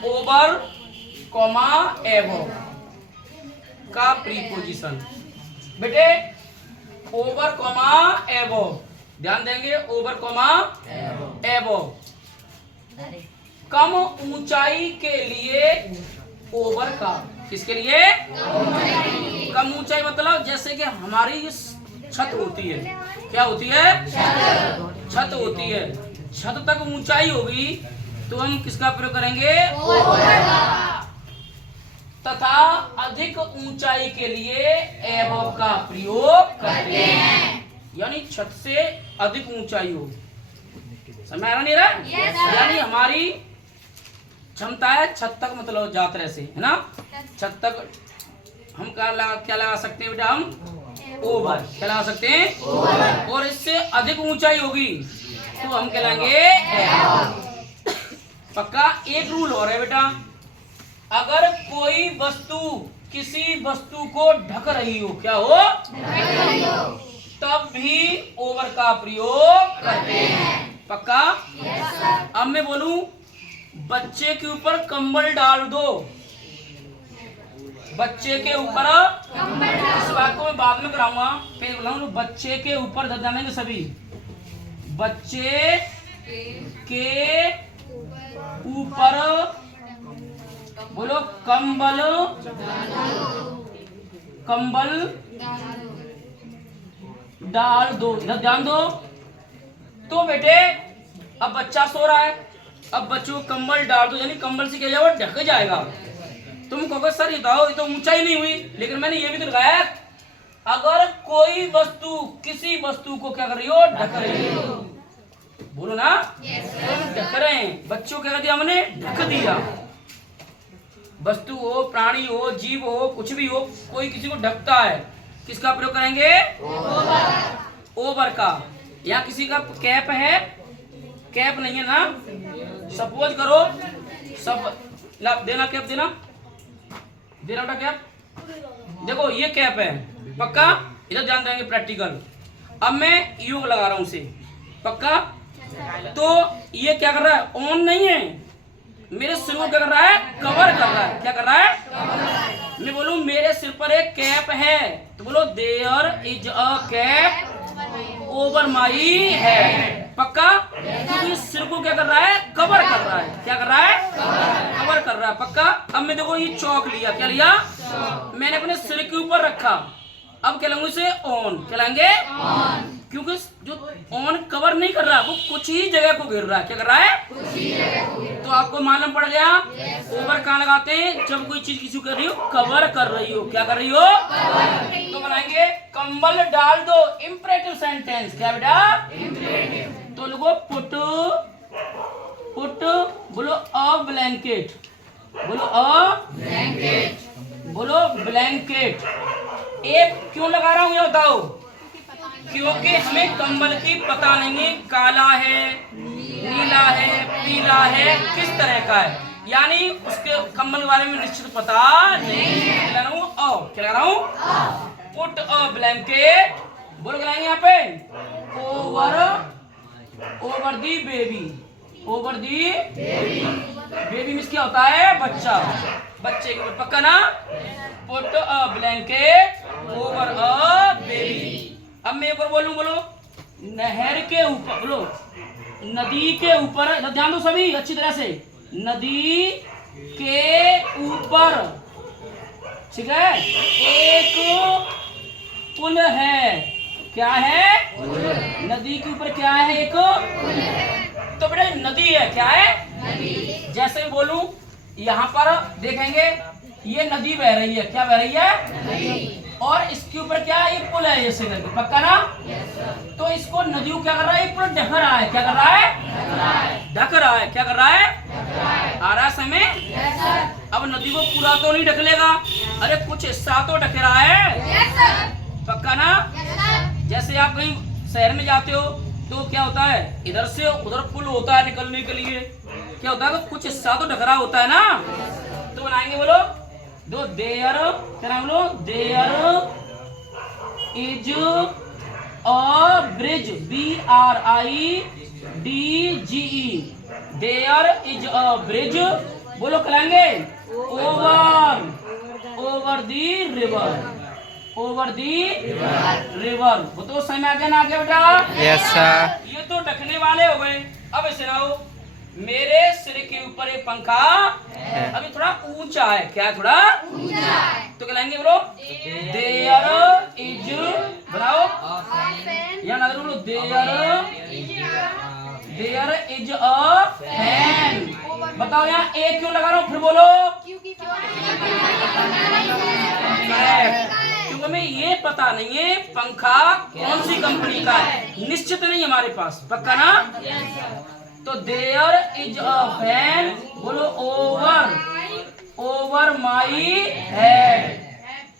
Over comma एबो का preposition. बेटे ओवर कॉमा एबो, ध्यान देंगे, ओवर कॉमा एबो। कम ऊंचाई के लिए ओवर का, किसके लिए? कम ऊंचाई मतलब जैसे कि हमारी छत होती है, क्या होती है? छत होती है। छत तक ऊंचाई होगी तो हम किसका प्रयोग करेंगे? तथा अधिक ऊंचाई के लिए एबव का प्रयोग करते हैं, यानी छत से अधिक ऊंचाई हो। समझ आ रहा नहीं रहा? यानी हमारी क्षमता है छत तक, मतलब यात्रा से, है ना? छत तक हम क्या लगा सकते हैं बेटा? हम ओवर क्या लगा सकते हैं? और इससे अधिक ऊंचाई होगी तो हम कहलाएंगे। पक्का एक रूल और है बेटा, अगर कोई वस्तु किसी वस्तु को ढक रही हो, क्या हो? तब भी ओवर का प्रयोग करते हैं। पक्का? अब मैं बोलूं बच्चे के ऊपर कंबल डाल दो, बच्चे के ऊपर, इस बात को मैं बाद में कराऊंगा, फिर बोलाऊंगा बच्चे के ऊपर जानेंगे सभी। बच्चे के ऊपर बोलो कंबल, कंबल डाल दो। इधर ध्यान दो। तो बेटे अब बच्चा सो रहा है, अब बच्चों को कंबल डाल दो, यानी कंबल से क्या जाएगा? ढक जाएगा। तुम कहोगे सर ये तो ऊंचाई नहीं हुई, लेकिन मैंने ये भी तो लगाया, अगर कोई वस्तु किसी वस्तु को क्या कर रही हो? ढक रही हो। बोलो ना, ढक रहे हैं। बच्चों क्या कर दिया हमने? ढक दिया। वस्तु हो, प्राणी हो, जीव हो, कुछ भी हो, कोई किसी को ढकता है, किसका प्रयोग करेंगे? ओवर का। यहाँ किसी का कैप है, कैप नहीं है ना, सपोज करो सब देना, कैप देना, देना बेटा कैप। देखो ये कैप है, पक्का? इधर ध्यान देंगे प्रैक्टिकल। अब मैं योग लगा रहा हूं उसे, पक्का? तो ये क्या कर रहा है? ऑन नहीं है, मेरे सिर को क्या कर रहा है? कवर कर रहा है। क्या कर रहा है? मैं बोलूं मेरे सिर पर एक कैप है, तो बोलो there is a cap over my head. पक्का? क्योंकि सिर को क्या कर रहा है? कवर कर रहा है। क्या कर रहा है? कवर कर रहा है। पक्का? अब मैं देखो ये चौक लिया, क्या लिया? मैंने अपने सिर के ऊपर रखा। अब क्या लाऊंगा इसे? ऑन। क्या लाएंगे? क्योंकि जो ऑन कवर नहीं कर रहा, वो कुछ ही जगह को घेर रहा है। क्या कर रहा है? कुछ ही जगह को। तो आपको मालूम पड़ गया ओवर कहाँ लगाते हैं? जब कोई चीज किसी को कर रही हो, कवर कर रही हो। क्या कर रही हो? तो बनाएंगे कंबल डाल दो, इंपरेटिव सेंटेंस। क्या बेटा? तो लोगों पुट बोलो अ ब्लैंकेट, बोलो अ ब्लैंकेट, बोलो ब्लैंकेट। एक क्यों लगा रहा हूं ये बताओ? क्योंकि हमें कंबल की पता नहीं काला है, नीला है, पीला है, किस तरह का है, यानी उसके कंबल के बारे में निश्चित पता नहीं। क्या लगा रहा हूँ? पुट अ ब्लैंकेट, बोल लगाएंगे यहाँ पे over the baby, over the baby means क्या होता है? बच्चा, बच्चे के ऊपर। पक्का ना? Put a blanket over a baby. अब मैं एक बार बोलूं, बोलो नहर के ऊपर, बोलो नदी के ऊपर। ध्यान दो सभी अच्छी तरह से, नदी के ऊपर, ठीक है, एक पुल है। क्या है? नदी के ऊपर क्या है? एक तो बेटा नदी है। क्या है? नदी। जैसे बोलूं यहाँ पर देखेंगे ये नदी बह रही है। क्या बह रही है? नदी। और इसके ऊपर क्या है? एक पुल है ऐसे करके। पक्का ना? तो इसको नदी को क्या कर रहा है? पूरा ढक रहा है। क्या कर रहा है? ढक रहा है। क्या कर रहा है? आ रहा समय। अब नदी को पूरा तो नहीं ढक लेगा, अरे कुछ हिस्सा तो ढक रहा है। पक्का ना? जैसे आप कहीं शहर में जाते हो तो क्या होता है? इधर से उधर पुल होता है निकलने के लिए। क्या होता है? तो कुछ हिस्सा तो ढक रहा होता है ना। तो बनाएंगे, बोलो दो देयर, क्या नाम? बोलो there is a bridge, BRIDGE, there is a bridge बोलो करेंगे over, over the river, over the river. वो तो समय आगे ना आगे बेटा। Yes sir. ये तो ढकने वाले हो गए। अब इसे आओ, मेरे सिर के ऊपर एक पंखा अभी थोड़ा ऊंचा है। क्या थोड़ा ऊंचा है? तो कहलाएंगे बोलो देयर इज, बनाओ यहाँ नजर बोलो देयर इज अ फैन। बताओ यहाँ ए क्यों लगा रहा हूँ, फिर बोलो। क्योंकि हमें ये पता नहीं है पंखा कौन सी कंपनी का है, निश्चित नहीं हमारे पास, पक्का ना। तो देयर इज अ फैन, बोलो ओवर, ओवर माई हेड।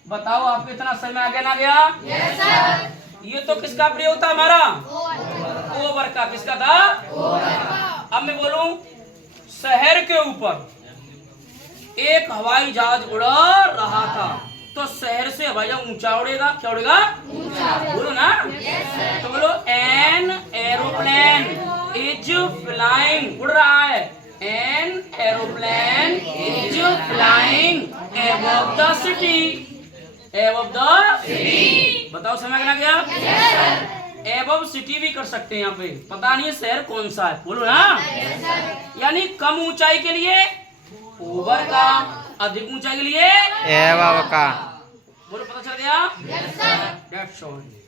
बताओ आपको इतना समय आगे ना गया? yes, ये तो किसका प्रयोग था हमारा? ओवर का। किसका था? ओवर। अब मैं बोलूं शहर के ऊपर एक हवाई जहाज उड़ रहा था, तो शहर से हवाई जहाज ऊंचा उड़ेगा। क्या उड़ेगा? ऊंचा। बोलो ना। yes, तो बोलो एन एरोप्लेन इज फ्लाइंग, उड़ रहा है। An aeroplane is flying above the city, above the city. बताओ समझ में आ गया? yes, अबव सिटी भी कर सकते हैं यहाँ पे, पता नहीं है शहर कौन सा है, बोलो ना। yes, यानी कम ऊंचाई के लिए ओवर का, अधिक ऊंचाई के लिए एवं का। बोलो पता चल गया? yes,